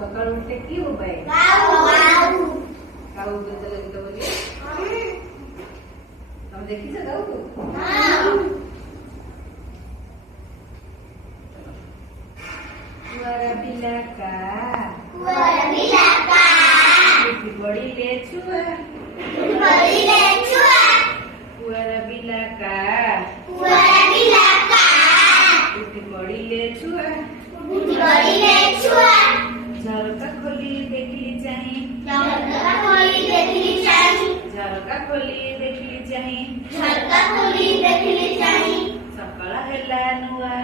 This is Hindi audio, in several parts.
सकाळ उठले की उभा आहे गाऊ गजल गीत बोलिए हम देखी से गाऊ कुआरा बिलाका बड़ी ले छुआ कुआरा बिलाका बड़ी ले छुआ झरका खोली देखली चाही झरका खोली देखली चाही सकाळ हेला नुआ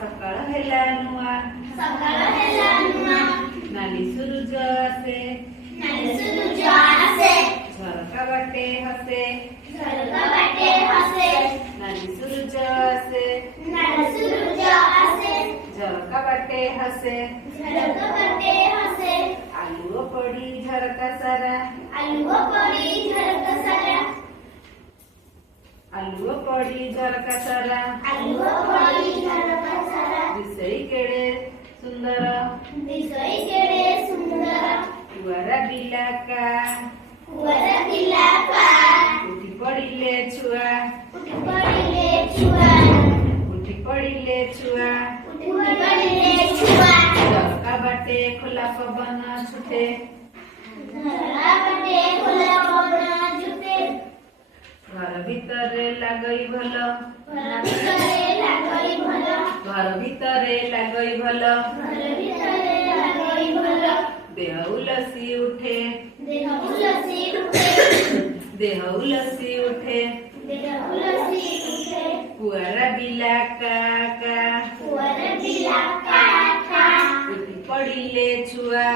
सकाळ हेला नुआ नाली सूरज आसे झरका बाटे हसे नाली सूरज आसे झरका बाटे हसे आलू पड़ी झरका सारा आलू पड़ी झरका सारा दिसई केड़े सुंदर कुआरा बिलाका उठी पड़िले छुआ झरका बाटे खोला पवन छुटे घर भितरे लागई भल देह उलसी उठे कुआरा बिलाका उठी पड़िले छुआ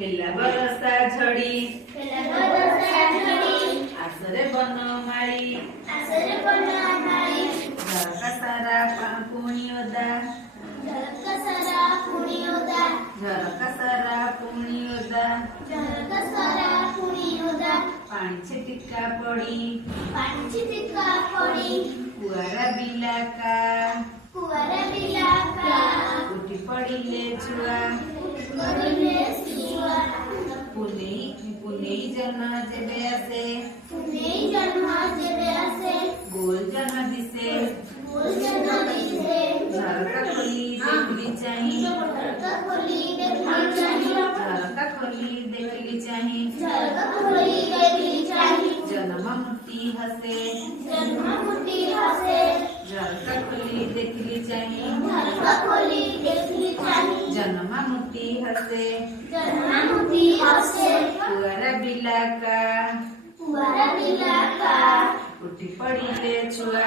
हेला बरसा झड़ी आसरे बन माड़ी झरका सारा पुणी ओदा पानी छिटिका पड़ी कुआरा बिलाका उठी पड़िले छुआ पुनेई जन जेबे आसे गोल जन दिसे झरका खोली देखली चाही जन्म मुट्टी हसे झरका खोली देखली चाही जन्म मुट्टी हसे कुआरा बिलाका उठी पड़िले छुआ